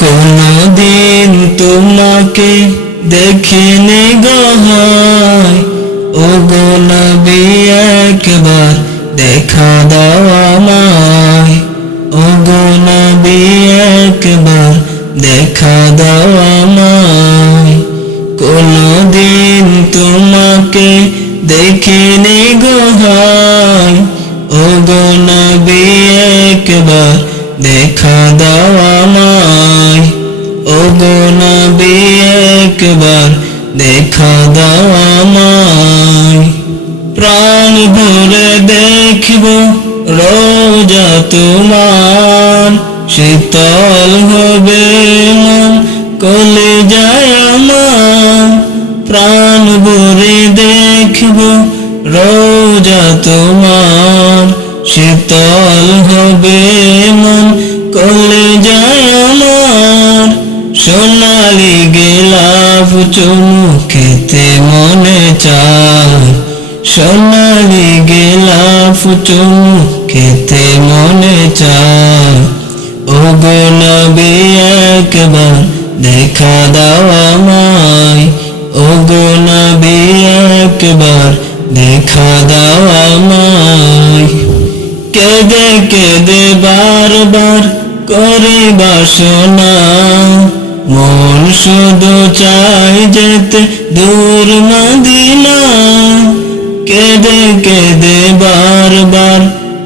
কোনদিন তোমাকে দেখিনি গো হায়, ওগো নবী একবার দেখা দাও আমায়, ওগো নবী একবার দেখা দাও আমায়। কোনদিন তোমাকে দেখিনি গো হায়, ওগো নবী একবার দেখা দাও আমায়, ওগো নবী একবার দেখা দাও আমায়। প্রাণ ভরে দেখব রোজা তোমার, শীতল হবে মন কলিজায় আমার। প্রাণ ভরে দেখব রোজা তোমার, শীতল হবে মন কলিজায় আমার। সোনালি গোলাপ চুমু খেতে মনে চায়, সোনালি গোলাপ চুমু খেতে মনে চায়। ওগো নবী একবার দেখা দাও আমায়, ওগো নবী একবার দেখা দাও আমায়। কেঁদে কেঁদে বারবার করি বাসনা, মন শুধু চাই যেতে দূর মদিনা। কেঁদে কেঁদে বারবার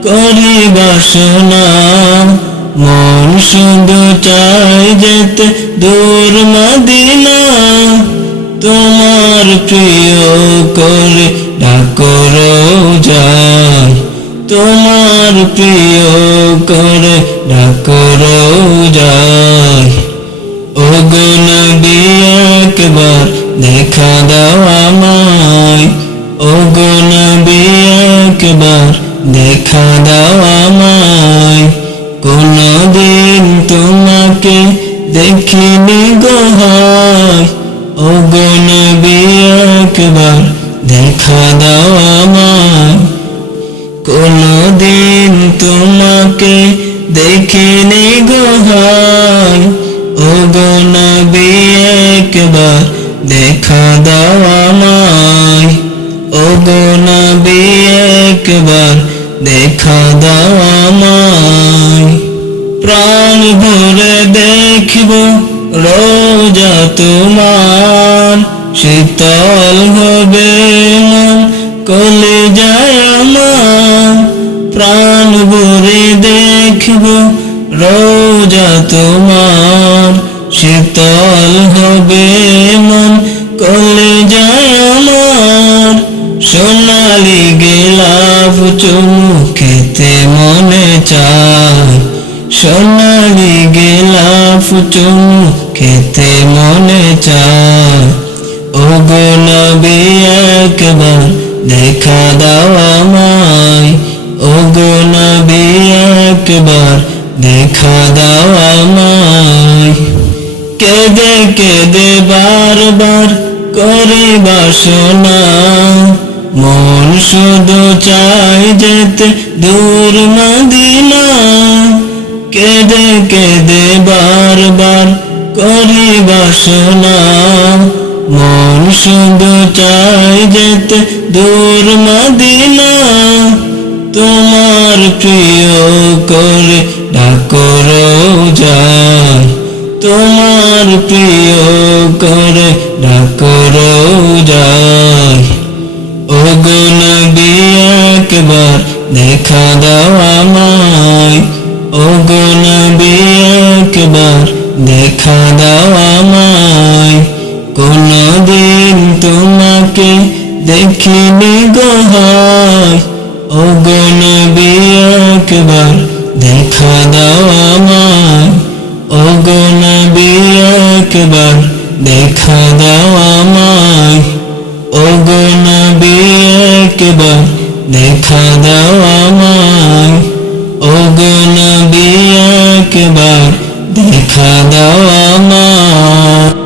করি বাসনা, মন শুধু চাই যেতে দূর মদিনা। তোমার প্রিয় করে ডাকো রোজায়, তোমার প্রিয় করে ডাকো রোজায়। ওগো নবী একবার দেখা দাও আমায়, ওগো নবী একবার দেখা দাও আমায়। কোনদিন তোমাকে দেখিনি গো হায়, ওগো নবী একবার দেখা দাও আমায়। কোনদিন তোমাকে দেখিনি গো হায়, ওগো নবী একবার দেখা দাও আমায়, ওগো নবী একবার দেখা দাও আমায়। প্রাণ ভরে দেখব রোজা তোমার, শীতল হবে মন কলিজায় আমার। প্রাণ ভরে দেখব রোজা তোমার, শীতল হবে মন কলিজায় আমার। সোনালি গোলাপ চুমু খেতে মনে চায়, সোনালি গোলাপ চুমু খেতে মনে চায়। ওগো নবী একবার দেখা দাও আমায়, ওগো নবী একবার দেখা দাও আমায়। কেঁদে কেঁদে বারবার করি বাসনা, মন শুধু চাই যেতে দূর মদিনা। কেঁদে কেঁদে বারবার করি বাসনা, মন শুধু চাই যেতে দূর মদিনা। তোমার প্রিয় করে ডাকো রোজায়, তোমার প্রিয় করে ডাকো রোজায়। ওগো নবী একবার দেখা দাও আমায়, ওগো নবী একবার দেখা দাও আমায়। কোনদিন তোমাকে দেখিনি গো হায়, ওগো নবী একবার দেখা দাও আমায়, ওগো নবী একবার দেখা দাও আমায়। ওগো নবী একবার দেখা দাও আমায়, ওগো নবী একবার দেখা দাও আমায়।